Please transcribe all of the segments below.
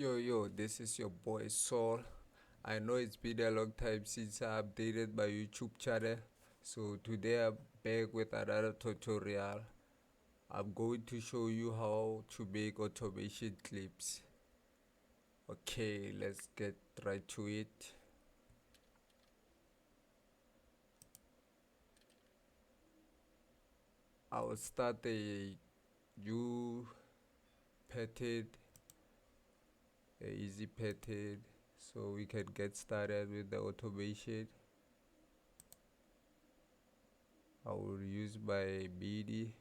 Yo, this is your boy Saul. I know it's been a long time since I updated my YouTube channel. So today I'm back with another tutorial. I'm going to show you how to make automation clips. Okay, let's get right to it. I will start a new pattern, a easy pattern, so we can get started with the automation. I will use my MIDI.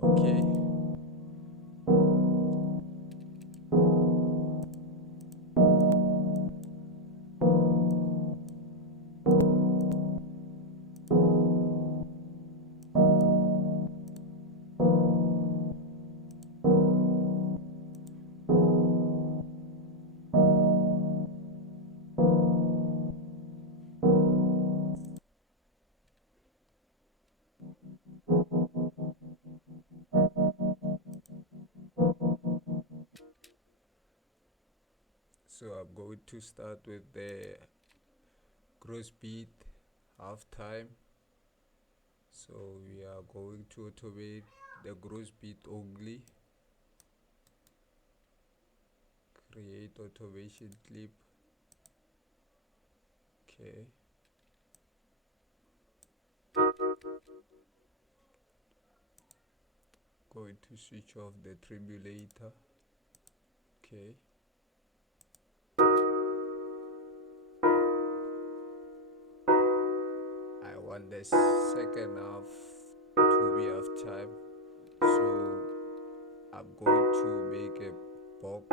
Okay. So I'm going to start with the gross beat half time. So we are going to automate the gross beat only. Create automation clip. Okay. Going to switch off the tribulator. Okay. I want the second half to be half time. So I'm going to make a box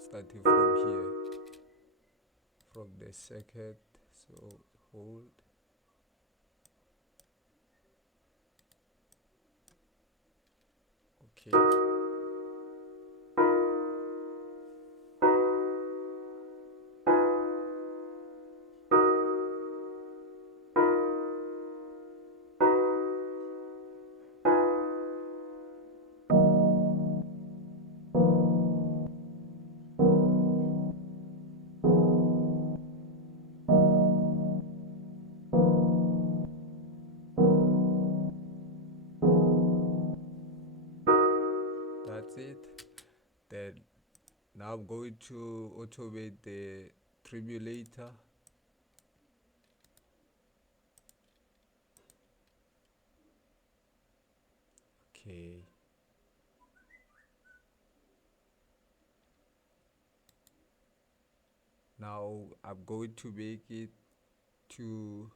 starting from here, from the second. So hold. Okay. that's it. Then now I'm going to automate the tribulator. Okay. Now I'm going to make it to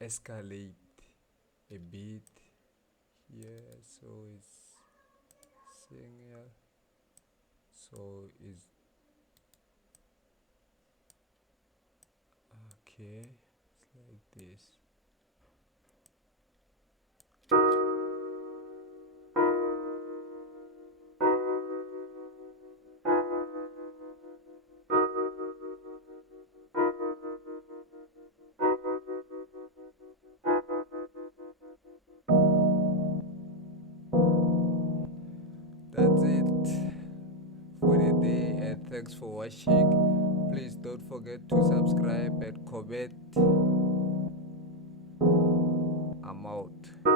escalate a bit here, so it's single, so it's okay, it's like this. That's it for the day, and thanks for watching. Please don't forget to subscribe and comment. I'm out.